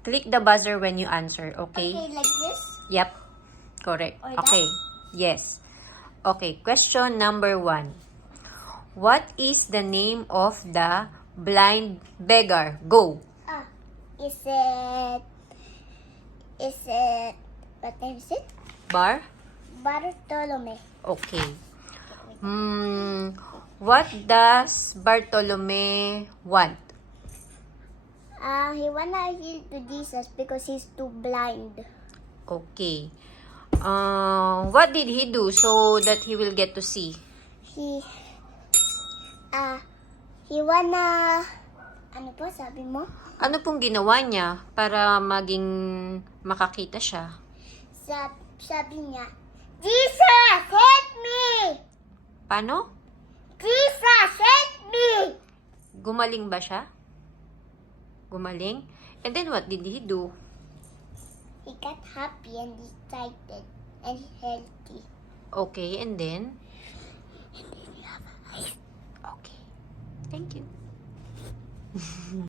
Click the buzzer when you answer, okay? Okay, like this? Yep. Correct. Or that? Okay. Yes. Okay, question number 1. What is the name of the blind beggar? Go. Is it, what name is it? Bartolome. Okay. What does Bartolome want? He wanna heal to Jesus because he's too blind. Okay. What did he do so that he will get to see? He wanna, ano po sabi mo? Ano pong ginawa niya para maging makakita siya? Sabi niya, Jesus, help me! Paano? Jesus, help me! Gumaling ba siya? Gumaling? And then what did he do? He got happy and excited and healthy. Okay, and then? Okay. Thank you.